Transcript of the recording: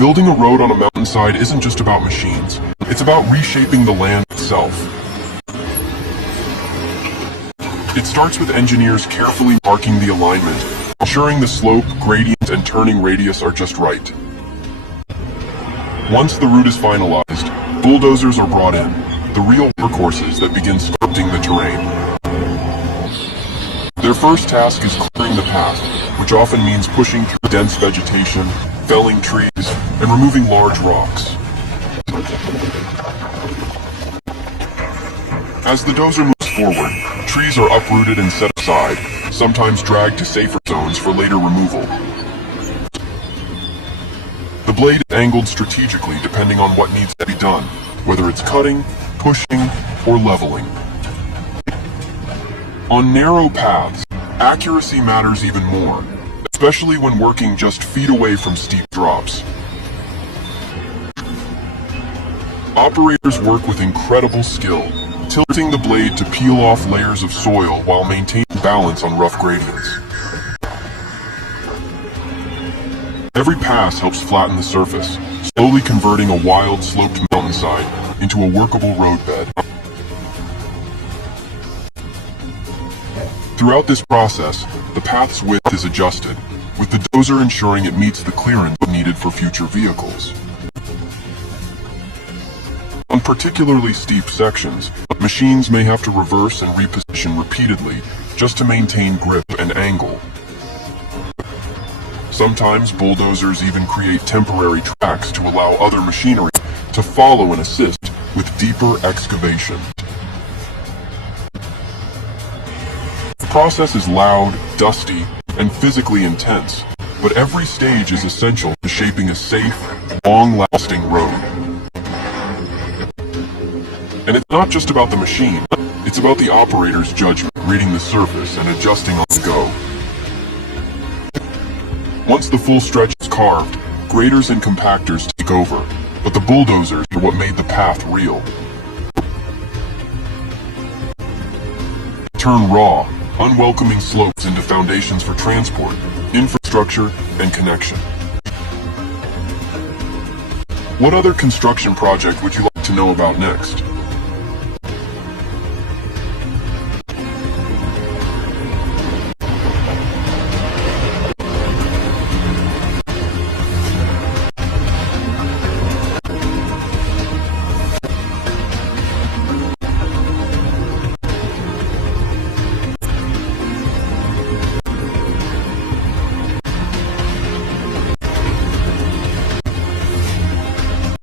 Building a road on a mountainside isn't just about machines. It's about reshaping the land itself. It starts with engineers carefully marking the alignment, ensuring the slope, gradient, and turning radius are just right. Once the route is finalized, bulldozers are brought in, the real workhorses that begin sculpting the terrain. Their first task is clearing the path, which often means pushing through dense vegetation, felling trees, and removing large rocks. As the dozer moves forward, trees are uprooted and set aside, sometimes dragged to safer zones for later removal. The blade is angled strategically depending on what needs to be done, whether it's cutting, pushing, or leveling. On narrow paths, accuracy matters even more, especially when working just feet away from steep drops. Operators work with incredible skill, tilting the blade to peel off layers of soil while maintaining balance on rough gradients. Every pass helps flatten the surface, slowly converting a wild, sloped mountainside into a workable roadbed. Throughout this process, the path's width is adjusted, with the dozer ensuring it meets the clearance needed for future vehicles. On particularly steep sections, machines may have to reverse and reposition repeatedly just to maintain grip and angle. Sometimes bulldozers even create temporary tracks to allow other machinery to follow and assist with deeper excavation. The process is loud, dusty, and physically intense, but every stage is essential to shaping a safe, long-lasting road. And it's not just about the machine, it's about the operator's judgment, reading the surface and adjusting on the go. Once the full stretch is carved, graders and compactors take over, but the bulldozers are what made the path real. Turn raw, unwelcoming slopes into foundations for transport, infrastructure, and connection. What other construction project would you like to know about next?